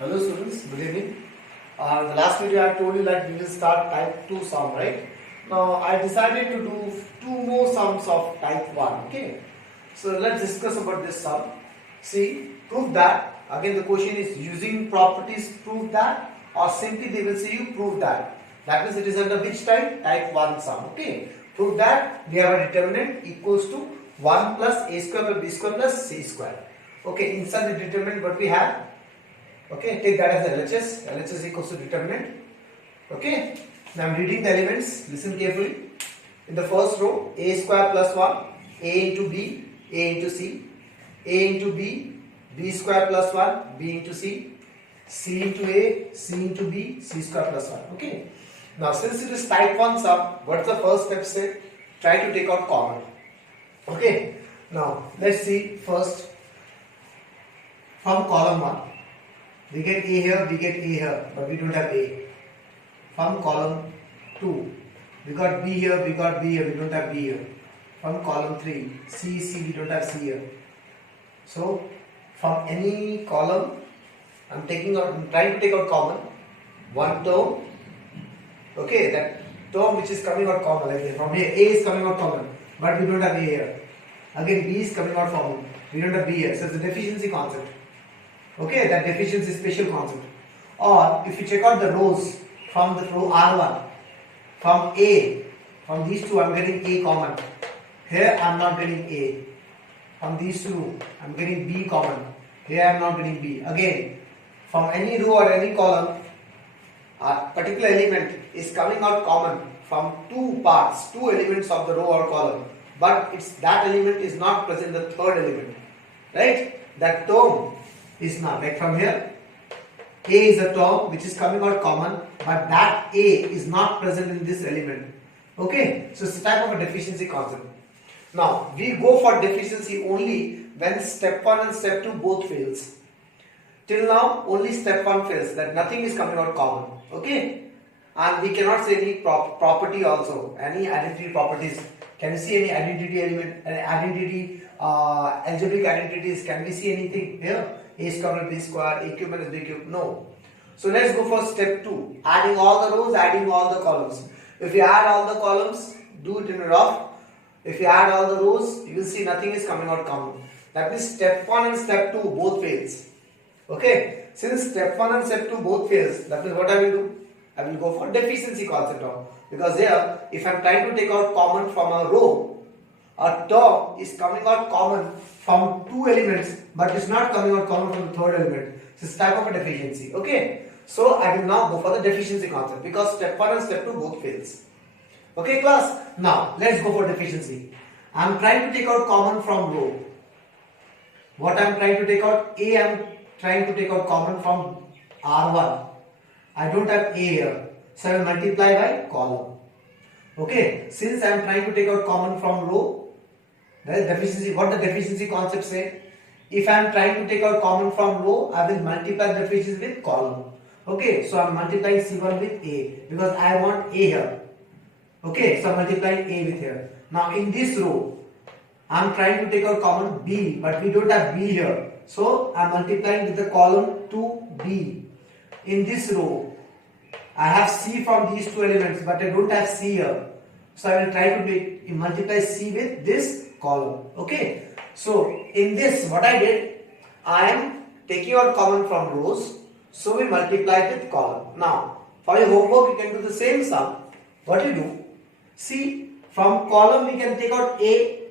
Hello students, good evening. The last video I told you that we will start type 2 sum, right? Now I decided to do two more sums of type 1, okay? So let's discuss about this sum. See, prove that. Again the question is using properties prove that, or simply they will say you prove that. That means it is under which type? Type 1 sum, okay? Prove that we have a determinant equals to 1 plus a square plus b square plus c square. Okay, inside the determinant what we have? Okay, take that as LHS. LHS equals to determinant. Okay, now I am reading the elements. Listen carefully. In the first row, a square plus 1, a into b, a into c, a into b, b square plus 1, b into c into a, c into b, c square plus 1. Okay. Now since it is type 1 sum, what's the first step say? Try to take out common. Okay. Now let's see first from column 1. We get A here, we get A here, but we don't have A. From column 2, we got B here, we got B here, we don't have B here. From column 3, C, we don't have C here. So, from any column, I'm trying to take out common. One term, okay, that term which is coming out common, like from here, A is coming out common, but we don't have A here. Again, B is coming out common, we don't have B here. So, it's a deficiency concept. Okay, that deficiency is special concept. Or if you check out the rows from the row R1, from A, from these two I am getting A common. Here I am not getting A. From these two I am getting B common. Here I am not getting B. Again, from any row or any column, a particular element is coming out common from two parts, two elements of the row or column. But that element is not present in the third element. Right? That term is not, like from here, A is a term which is coming out common, but that A is not present in this element. Okay, so it's a type of a deficiency concept. Now we go for deficiency only when step 1 and step 2 both fails. Till now only step 1 fails, that nothing is coming out common. Okay, and we cannot say any property also, any identity properties. Can we see any identity element, algebraic identities? Can we see anything here? A square plus b square, a cube minus b cube? No. So let's go for step 2. Adding all the rows, adding all the columns. If you add all the columns, do it in a rough. If you add all the rows, you will see nothing is coming out common. That means step 1 and step 2 both fails. Okay. Since step 1 and step 2 both fails, that means what I will do? I will go for deficiency concept now. Because here, if I am trying to take out common from a row, a term is coming out common from two elements, but it's not coming out common from the third element. So it's type of a deficiency. Okay. So I will now go for the deficiency concept because step 1 and step 2 both fails. Okay class. Now let's go for deficiency. I am trying to take out common from row. What I am trying to take out? A I am trying to take out common from R1. I don't have A here. So I will multiply by column. Okay. Since I am trying to take out common from row, that is deficiency. What the deficiency concept say? If I am trying to take out common from row, I will multiply the deficiency with column. Okay, so I am multiplying C1 with A because I want A here. Okay, so I am multiplying A with here. Now in this row, I am trying to take out common B, but we don't have B here. So I am multiplying with the column 2B. In this row, I have C from these two elements, but I don't have C here. So I will try to multiply C with this column. Okay, so in this what I did, I am taking out common from rows, so we multiply with column. Now for your homework you can do the same sum. What you do, see, from column we can take out A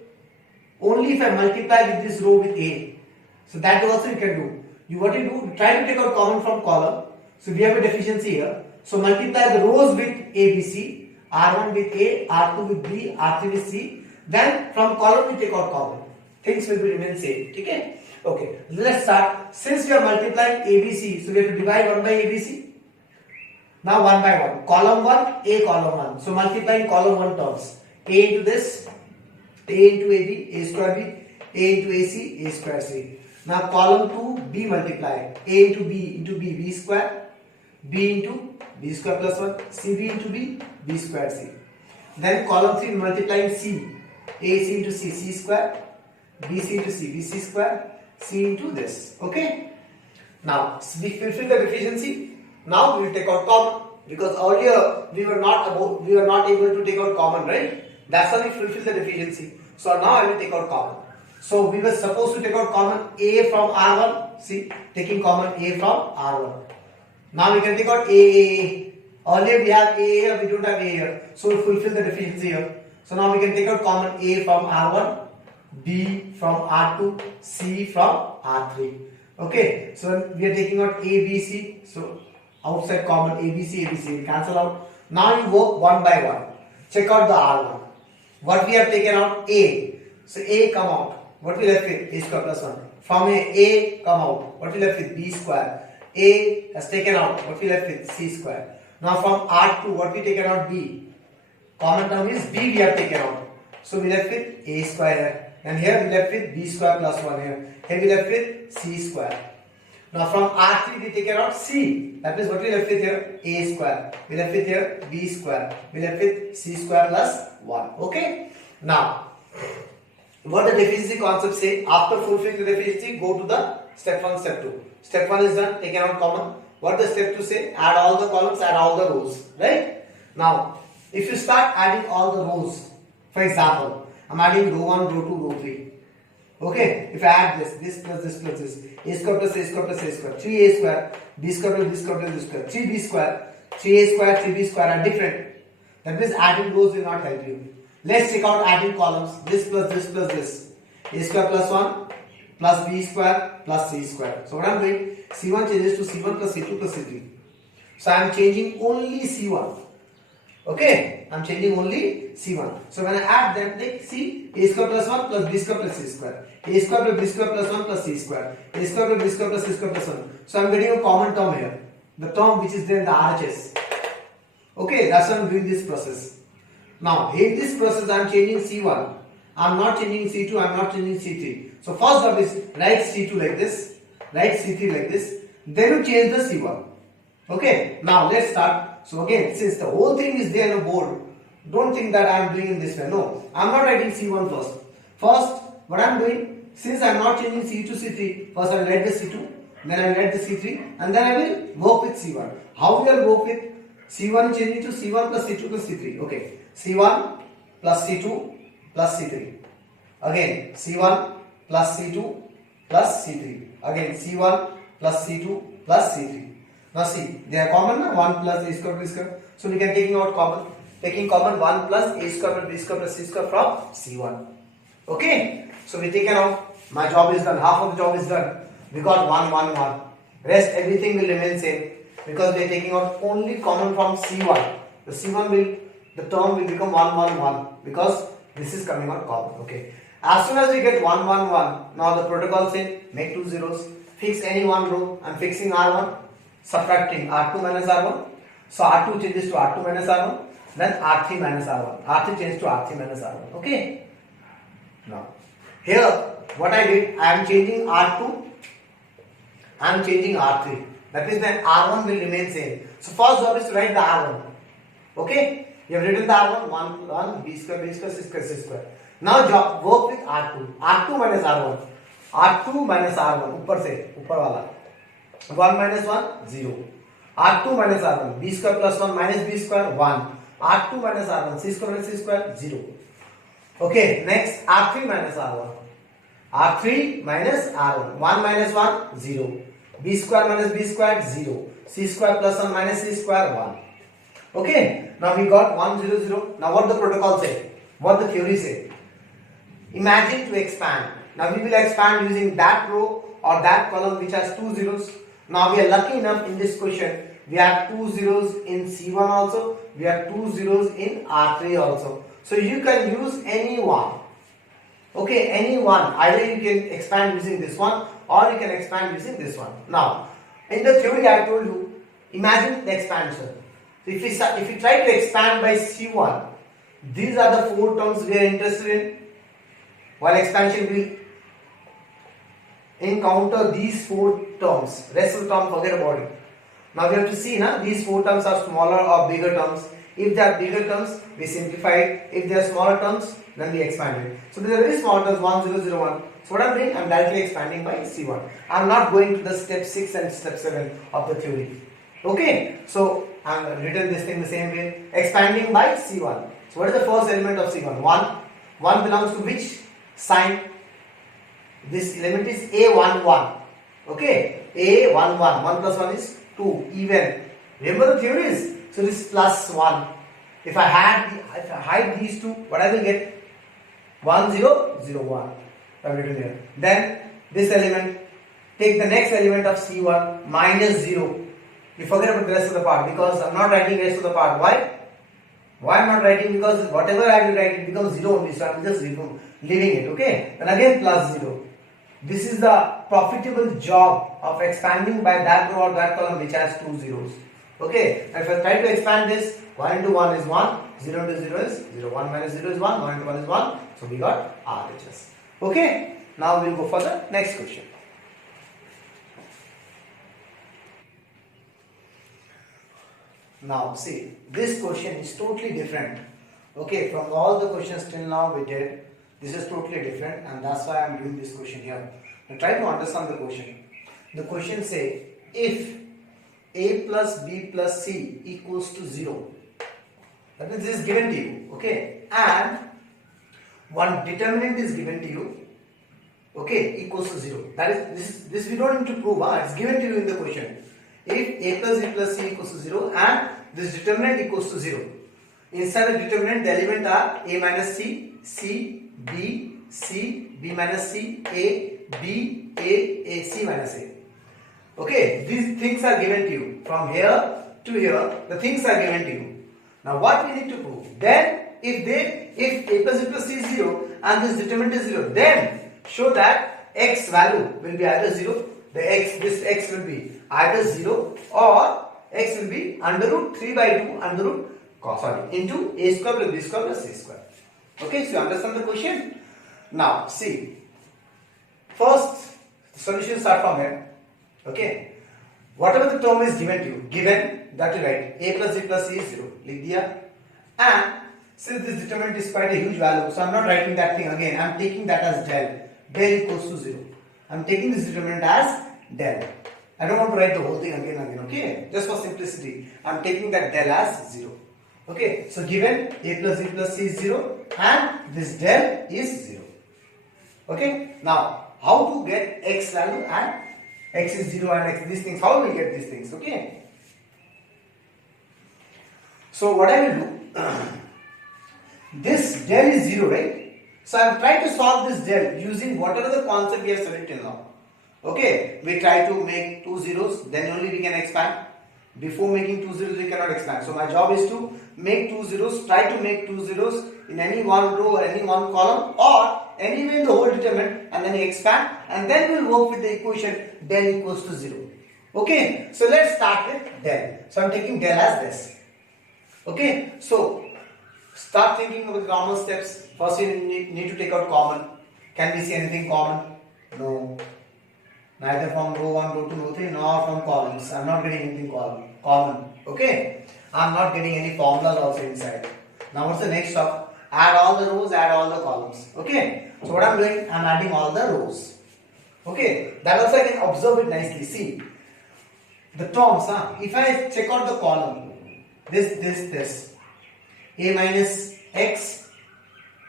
only if I multiply with this row with A. So that also you can do. What you do, try to take out common from column. So we have a deficiency here, so multiply the rows with A, B, C, R1 with A, R2 with B, R3 with C. Then from column we take out common. Things will be remain same. Okay. Okay. Let's start. Since we are multiplying ABC, so we have to divide 1 by ABC. Now 1 by 1. Column 1, A column 1. So multiplying column 1 terms. A into this, A into AB, A square B, A into AC, A square C. Now column 2, B multiply. A into B, B square, B into B square plus 1, CB into B, B square C. Then column 3 multiplying C. AC into C, C square, BC into C, BC square, C into this. Okay. Now we fulfill the deficiency. Now we will take out common, because earlier we were not able to take out common, right? That's how we fulfill the deficiency. So now I will take out common. So we were supposed to take out common A from R1. See, taking common A from R1. Now we can take out A. Earlier we have A here, we don't have A here. So we fulfill the deficiency here. So now we can take out common A from R1, B from R2, C from R3. Okay, so we are taking out A, B, C. So outside common A, B, C, we cancel out. Now you work one by one. Check out the R1. What we have taken out? A. So A come out. What we left with? A square plus 1. From A come out. What we left with? B square. A has taken out. What we left with? C square. Now from R2, what we taken out? B. Common term is B we have taken out. So we left with A square here. And here we left with B square plus 1 here. Here we left with C square. Now from R3 we taken out C. That means what we left with here? A square. We left with here B square. We left with C square plus 1. Okay. Now, what the deficiency concept say? After fulfilling the deficiency, go to the step 1, step 2. Step 1 is done, taken out common. What does step 2 say? Add all the columns, add all the rows. Right? Now, if you start adding all the rows, for example, I'm adding row 1, row 2, row 3. Okay? If I add this plus this plus this, A square plus A square plus A square, 3A square, B square plus B square plus B square, 3B square, 3A square, 3B square are different. That means adding rows will not help you. Let's check out adding columns. This plus this plus this. A square plus 1 plus B square plus C square. So what I am doing? C1 changes to C1 plus C2 plus C3. So I am changing only C1. Okay? I am changing only C1. So when I add them, take C, A square plus 1 plus B square plus C square. A square plus B square plus 1 plus C square. A square plus B square plus C square plus 1. So I am getting a common term here. The term which is there in the RHS. Okay? That's why I am doing this process. Now, in this process, I am changing C1. I am not changing C2, I am not changing C3. So, first step is write C2 like this, write C3 like this, then you change the C1. Okay, now let's start. So, again, since the whole thing is there on the board, don't think that I am doing in this way. No, I am not writing C1 first. First, what I am doing, since I am not changing C2 to C3, first I will write the C2, then I will write the C3, and then I will work with C1. How we will work with C1 changing to C1 plus C2 plus C3. Okay. C1 plus C2 plus C3. Again C1 plus C2 plus C3. Again C1 plus C2 plus C3. Now see, they are common now. 1 plus A square B square. So we can taking out common. Taking common 1 plus A square plus B square plus C square from C1. Okay. So we taken out. My job is done. Half of the job is done. We got 1, 1, 1. Rest everything will remain same, because we are taking out only common from C1. The C1 will, the term will become 1, 1, 1, because this is coming out common. Okay. As soon as we get 1, 1, 1, now the protocol says make 2 zeros, fix any one row. I'm fixing R1, subtracting R2 minus R1. So R2 changes to R2 minus R1, then R3 minus R1. R3 changes to R3 minus R1. Okay. Now, here what I did, I am changing R2, I am changing R3. That is then R1 will remain same. So first job is to write the R1. Okay? You have written the R1, 1, 1, B square, B square, C square, C square. Now job, work with R2. R2 minus R1. R2 minus R1. ऊपर से, ऊपर वाला. 1 minus 1, 0. R2 minus R1. B square plus 1 minus B square, 1. R2 minus R1. C square minus C square, 0. Okay, next R3 minus R1. R3 minus R1. 1 minus 1, 0. B square minus B square, 0. C square plus 1 minus C square, 1. Okay, now we got 1, 0, 0. Now what the protocol say? What the theory say? Imagine to expand. Now we will expand using that row or that column which has 2 zeros. Now we are lucky enough in this question. We have 2 zeros in C1 also. We have 2 zeros in R3 also. So you can use any one. Okay, any one. Either you can expand using this one or you can expand using this one. Now, in the theory I told you, imagine the expansion. So if we try to expand by C1, these are the 4 terms we are interested in. While expansion will encounter these 4 terms. Rest of the term, forget about it. Now we have to see, these 4 terms are smaller or bigger terms. If they are bigger terms, we simplify it. If they are smaller terms, then we expand it. So these are very small terms, 1001. So what I'm doing, I'm directly expanding by C1. I'm not going to the step 6 and step 7 of the theory. Okay, so I'm written this thing the same way, expanding by C1. So what is the first element of C1? 1. 1 belongs to which sign? This element is A11. Okay, A11. 1 plus 1 is 2, even. Remember the theories? So this is plus 1. If I hide these two, what I will get? 1 0 0 1. I've written here. Then this element, take the next element of C1 minus 0. You forget about the rest of the part because I'm not writing rest of the part. Why? Why I'm not writing? Because whatever I will write, it becomes 0 only. So I'm just leaving it. Okay. And again plus 0. This is the profitable job of expanding by that row or that column which has 2 zeros. Okay. And if I try to expand this, 1 into 1 is 1, 0 into 0 is 0, 1 minus 0 is 1, 1 into 1 is 1. So we got RHS. Okay. Now we'll go for the next question. Now see, this question is totally different. Okay, from all the questions till now we did, this is totally different, and that's why I am doing this question here. Now try to understand the question. The question say, if a plus b plus c equals to 0, that means this is given to you, okay, and one determinant is given to you, okay, equals to 0. That is, this we don't need to prove, it's given to you in the question. If a plus b plus c equals to 0 and this determinant equals to 0. Inside the determinant, the elements are a minus c, c, b minus c, a, c minus a. Okay, these things are given to you. From here to here, the things are given to you. Now what we need to prove? Then, if a plus b plus c is 0 and this determinant is 0, then show that x value will be either 0, this x will be either 0 or x will be under root 3 by 2 under root into a square plus b square plus c square. Okay, so you understand the question? Now see, first the solution start from here. Okay, whatever the term is given to you, given that you write a plus b plus c is 0, लिख दिया, and since this determinant is quite a huge value, so I'm not writing that thing again, I'm taking that as del equals to 0. I'm taking this determinant as del. I don't want to write the whole thing again and again, okay? Just for simplicity, I'm taking that del as 0. Okay, so given a plus b plus c is 0 and this del is 0. Okay, now how to get x value and x is 0 and x, these things, how do we get these things? Okay, so what I will do, this del is 0, right? So I am trying to solve this del using whatever the concept we have studied till now. Okay, we try to make 2 zeros, then only we can expand. Before making 2 zeros, we cannot expand. So my job is to make 2 zeros, try to make 2 zeros in any one row or any one column or anywhere in the whole determinant, and then expand, and then we'll work with the equation del equals to 0. Okay, so let's start with del. So I'm taking del as this. Okay, so start thinking about common steps. First, you need to take out common. Can we see anything common? No. Neither from row 1, row 2, row 3, nor from columns. I'm not getting anything common. Okay. I'm not getting any formulas also inside. Now, what's the next step? Add all the rows, add all the columns. Okay. So, what I'm doing? I'm adding all the rows. Okay. That also I can observe it nicely. See. The terms, if I check out the column, this. A minus x,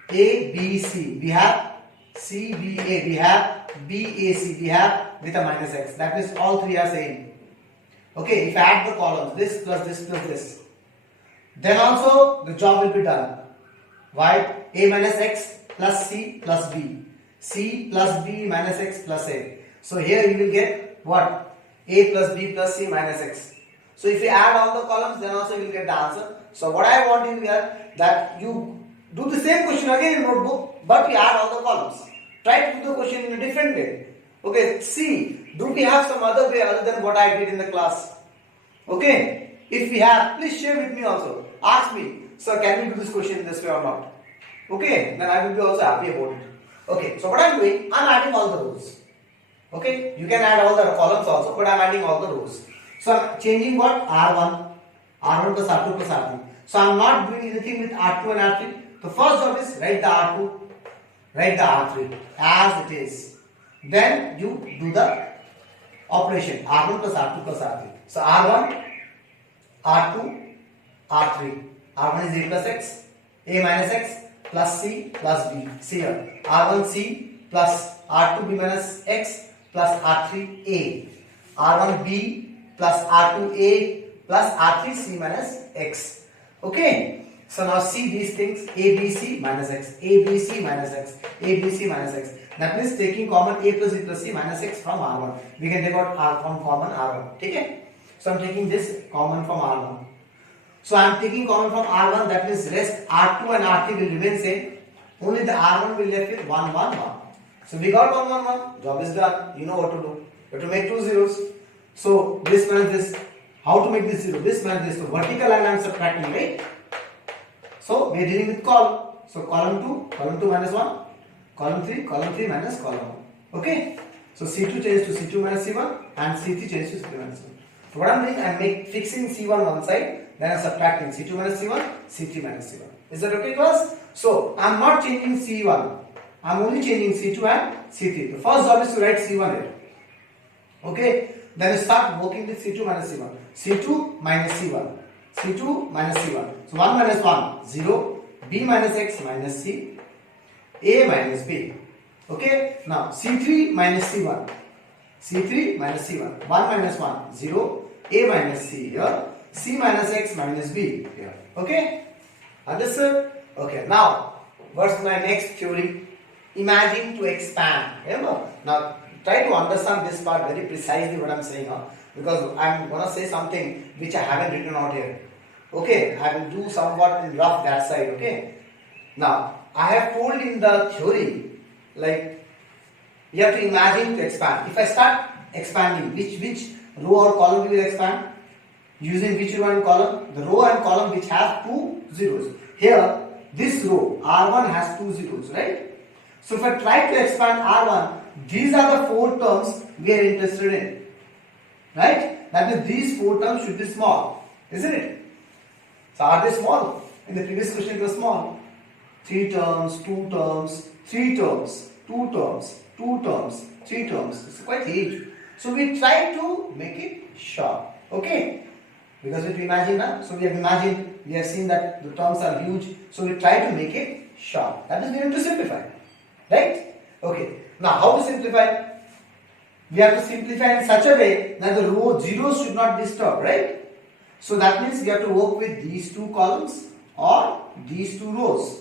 A, B, C. We have C, B, A. We have B, A, C. We have with a minus x. That means all three are same. Okay, if I add the columns, this plus this plus this, then also the job will be done. Why? A minus x plus C plus B. C plus B minus x plus A. So here you will get what? A plus B plus C minus x. So if you add all the columns, then also you will get the answer. So what I want in here, that you do the same question again in notebook, but you add all the columns. Try to do the question in a different way. Okay, see, do we have some other way other than what I did in the class? Okay, if we have, please share with me also. Ask me, sir, can we do this question in this way or not? Okay, then I will be also happy about it. Okay, so what I am doing, I am adding all the rows. Okay, you can add all the columns also, but I am adding all the rows. So I am changing what? R1 plus R2 plus R3. So I'm not doing anything with R2 and R3. The first job is write the R2, write the R3 as it is. Then you do the operation R1 plus R2 plus R3. So R1, R2, R3. R1 is A plus X, A minus X plus C plus B. See here. R1C plus R2B minus X plus R3A. R1B plus R2A plus R3C minus X. Okay. So now see these things, ABC minus X, ABC minus X, ABC minus X. That means taking common A plus B plus C minus X from R1. We can take out R from common R1. Okay. So I'm taking this common from R1. So I'm taking common from R1, that means rest R2 and R3 will remain same. Only the R1 will left with 1, 1, 1. So we got 1, 1, 1. Job is done. You know what to do. You have to make two zeros. So this minus this. How to make this zero? This minus this. So vertical line I am subtracting, right? So we are dealing with column. So column 2 minus 1. Column 3 minus column 1. Okay. So C2 changes to C2 minus C1 and C3 changes to C3 minus C1. So what I am doing, I am fixing C1 one side, then I am subtracting C2 minus C1, C3 minus C1. Is that okay, class? So I am not changing C1. I am only changing C2 and C3. The first job is to write C1 here. Okay. Then you start working with C2 minus C1. C2 minus C1. C2 minus C1. So 1 minus 1, 0. B minus X minus C. A minus B. Okay. Now C3 minus C1. C3 minus C1. 1 minus 1, 0. A minus C here. C minus X minus B here. Okay. Understood? Okay. Now, what's my next theory? Imagine to expand. Remember? Now, try to understand this part very precisely what I'm saying. Because I'm going to say something which I haven't written out here. Okay. I will do somewhat in rough that side. Okay. Now, I have told in the theory, like, you have to imagine to expand. If I start expanding, which row or column we will expand? Using which row and column? The row and column which have two zeros. Here, this row, R1 has two zeros, right? So if I try to expand R1, these are the four terms we are interested in. Right? That means these four terms should be small. Isn't it? So are they small? In the previous question it was small. 3 terms, 2 terms, 3 terms, 2 terms, 2 terms, 3 terms. It's quite huge. So we try to make it short. Okay? Because if we imagine now, so we have imagined, we have seen that the terms are huge. So we try to make it short. That is, we have to simplify. Right? Okay. Now how to simplify? We have to simplify in such a way that the row zeros should not disturb. Right? So that means we have to work with these two columns or these two rows.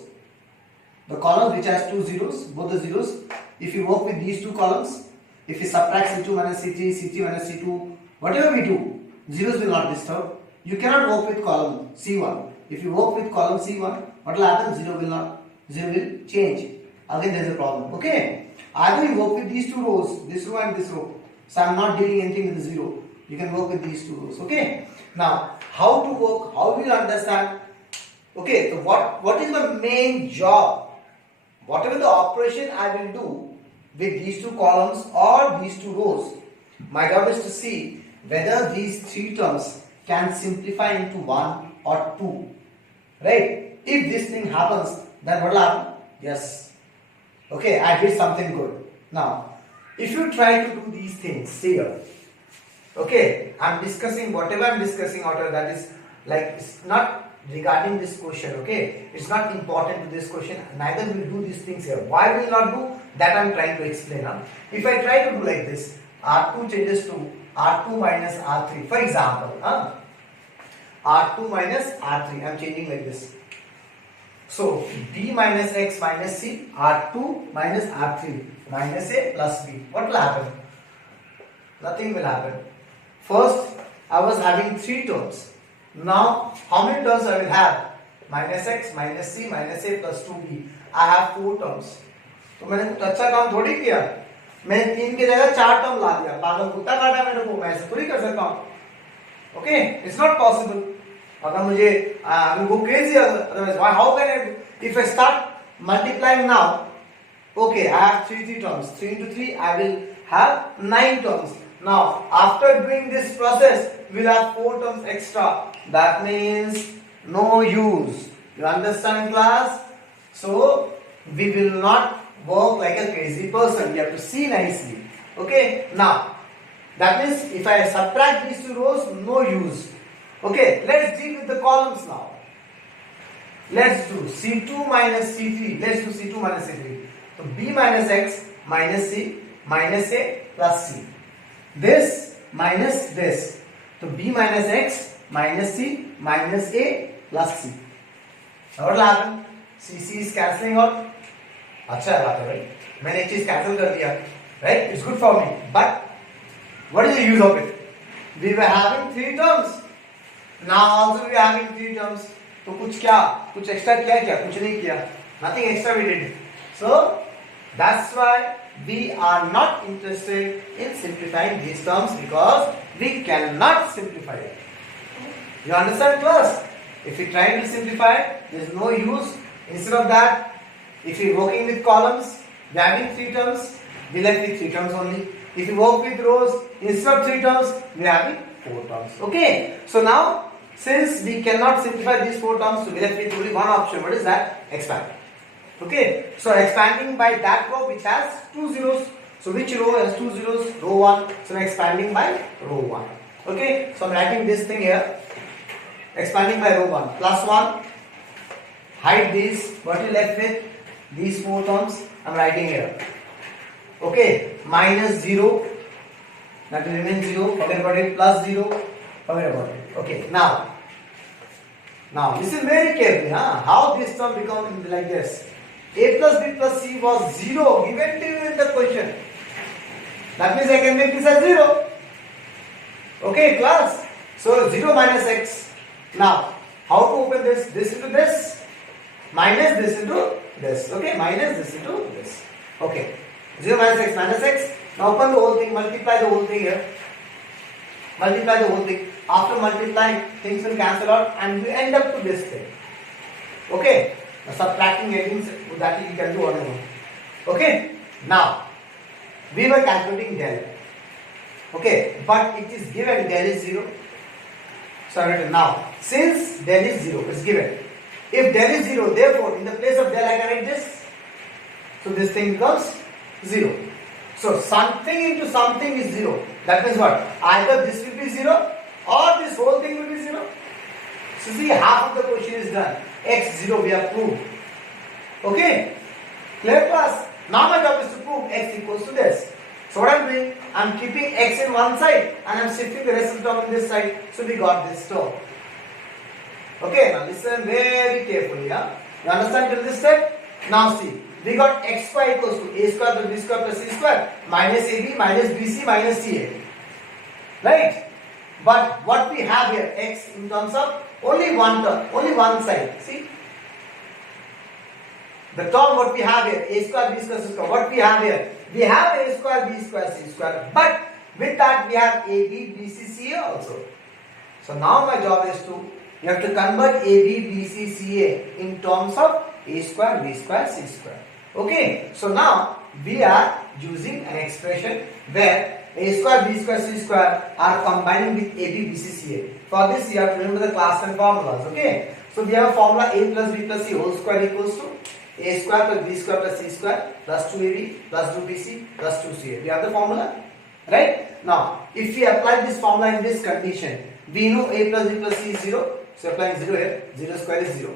The column which has two zeros, both the zeros, if you work with these two columns, if you subtract C2 minus C3, C3 minus C2, whatever we do, zeros will not disturb. You cannot work with column C1. If you work with column C1, what will happen? Zero will change. Again there is a problem. Okay. Either you work with these two rows, this row and this row. So I am not dealing anything with the zero. You can work with these two rows. Okay. Now, how to work? How will you understand? Okay. So what is the main job? Whatever the operation I will do with these two columns or these two rows, my job is to see whether these three terms can simplify into 1 or 2. Right? If this thing happens, then what will happen? Yes. Okay, I did something good. Now, if you try to do these things here, okay, I'm discussing whatever I'm discussing out of that is like, it's not regarding this question, okay? It's not important to this question, neither will do these things here. Why will not do? That I'm trying to explain. If I try to do like this, R2 changes to R2 minus R3. For example, R2 minus R3, I'm changing like this. So, B minus X minus C, R2 minus R3, minus A plus B. What will happen? Nothing will happen. First, I was having 3 terms. Now, how many terms I will have? Minus X, minus C, minus A plus 2B. I have 4 terms. तो मैंने कुछ अच्छा काम थोड़ी किया. मैंने 3 की जगह 4 टर्म ला दिया. पागल कुत्ता काटा मेरे को. मैं ऐसे थोड़ी कर सकता हूँ. Okay, it's not possible. अगर मुझे I will go crazy otherwise. Why? How can I? If I start multiplying now, okay, I have 3 terms. 3 into 3, I will have 9 terms. Now, after doing this process, we'll have 4 terms extra. That means no use. You understand, class? So we will not work like a crazy person. You have to see nicely. Okay, now that means if I subtract these two rows, no use. Okay, let's deal with the columns now. Let's do C2 minus C3. Let's do C2 minus C3. So B minus X minus C minus A plus C. This minus this. So B minus X minus C minus A plus C. What will happen? C is cancelling out. अच्छा है बात है भाई. मैंने एक चीज cancel कर दिया. Right? It's good for me. But what is the use of it? We were having three terms. Now also we are having three terms. तो कुछ extra किया क्या? कुछ नहीं किया. Nothing extra we did. So that's why we are not interested in simplifying these terms because we cannot simplify it. You understand, class? If we try to simplify, there is no use. Instead of that, if we are working with columns, we are having three terms, we left with three terms only. If you work with rows, instead of three terms, we are having four terms. Okay? So now, since we cannot simplify these four terms, so we left with only one option. What is that? Expand. Okay? So expanding by that row which has two zeros. So which row has two zeros? Row 1. So I'm expanding by row 1. Okay? So I'm writing this thing here. Expanding by row 1. Plus 1. Hide these. What you left with? These four terms. I'm writing here. Okay? Minus 0. That will remain 0. Forget about it. Plus 0. Forget about it. Okay. Now listen very carefully. How this term becomes like this? A plus B plus C was 0 given to you in the question. That means I can make this as 0. Okay, class? So 0 minus X. Now, how to open this? This into this. Minus this into this. Okay, minus this into this. Okay. 0 minus X minus X. Now open the whole thing. Multiply the whole thing here. Multiply the whole thing. After multiplying, things will cancel out and we end up to this thing. Okay? Now, subtracting adding that you can do on your own. Okay? Now, we were calculating del. Okay? But it is given del is 0. So I write now, since del is 0, it's given. If del is 0, therefore, in the place of del I can write this. So this thing becomes 0. So something into something is 0. That means what? Either this will be 0 or this whole thing will be 0. So see, half of the question is done. X 0 we have proved. Okay? Clear, class? Now my job is to prove X equals to this. So what I am doing? I am keeping X in one side and I am shifting the rest of the term in this side. So we got this term. Okay? Now listen very carefully. You understand till this step? Now see. We got X square equals to A square plus B square plus C square minus AB minus BC minus CA. Right? But what we have here, X in terms of only one term, only one side. See? The term what we have here, A square B square C square. What we have here? We have A square B square C square. But with that we have AB, BC, CA also. So now my job is to, you have to convert AB, BC, CA in terms of A square, B square, C square. Okay? So now we are using an expression where A square, B square, C square are combining with AB, BC, CA. For this you have to remember the class and formulas. Okay? So we have a formula A plus B plus C whole square equals to A square plus B square plus C square plus 2AB plus 2BC plus 2CA. We have the formula? Right? Now, if we apply this formula in this condition, we know A plus B plus C is 0. So applying 0 here, 0 square is 0.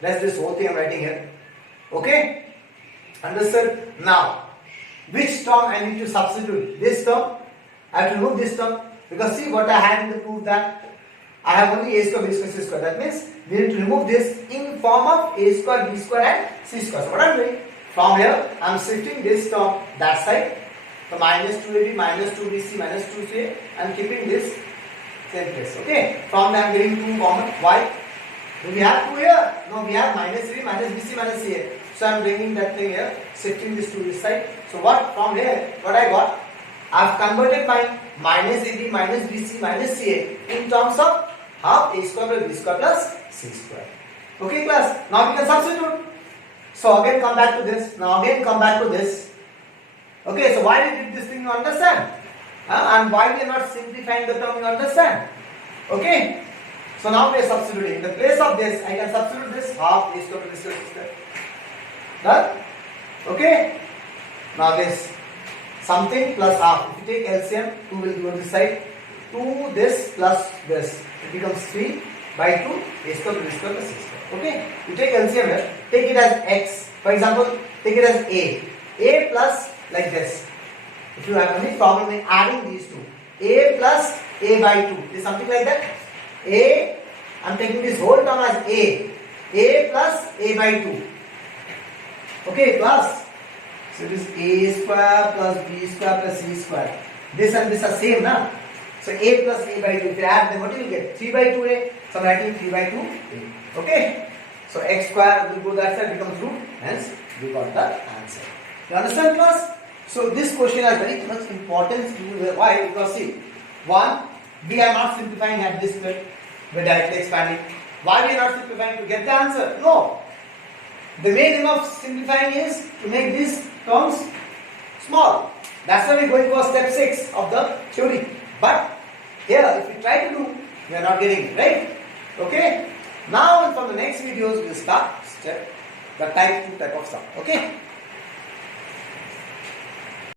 That's this whole thing I am writing here. Okay? Understood? Now, which term I need to substitute? This term. I have to remove this term. Because see what I had in the proof that I have only A square, B square, C square. That means we need to remove this in form of A square, B square and C square. So what I am doing? From here, I am shifting this term that side. So minus 2AB, minus 2BC, minus 2CA. I am keeping this same place. Okay? From there I am getting 2 common. Why? Do we have 2 here? No, we have minus 3, minus BC, minus CA. So I am bringing that thing here, shifting this to this side. So what? From here, what I got? I have converted my minus AB, minus BC, minus CA in terms of half A square plus B square plus C square. Okay, class? Now we can substitute. So again come back to this. Now again come back to this. Okay, so why we did this thing you understand? And why we are not simplifying the term you understand? Okay? So now we are substituting. In the place of this, I can substitute this half a square plus b square. Done? Okay? Now this something plus half. If you take LCM, 2 will go to this side. 2 this plus this. It becomes 3 by 2 a square plus b square plus c square. Okay? You take LCM here. Take it as x. For example, take it as a. A plus like this. If you have any problem in adding these two. A plus a by 2 is something like that. A, I am taking this whole term as a. A plus a by 2. Okay, plus. So it is a square plus b square plus c square. This and this are same, na? So a plus a by 2. If you add them, what will you get? 3 by 2a. So I am writing 3 by 2a. Okay. So x square will go that side, becomes root. Hence, we got the answer. You understand, class? So this question has very much importance to you. Why? Because see, one, we are not simplifying at this point. We are directly expanding. Why we are not simplifying? To get the answer? No. The main aim of simplifying is to make these terms small. That's why we are going for step 6 of the theory. But here, if we try to do, we are not getting it, right? Okay? Now, from the next videos, we will start the type 2 type of stuff. Okay?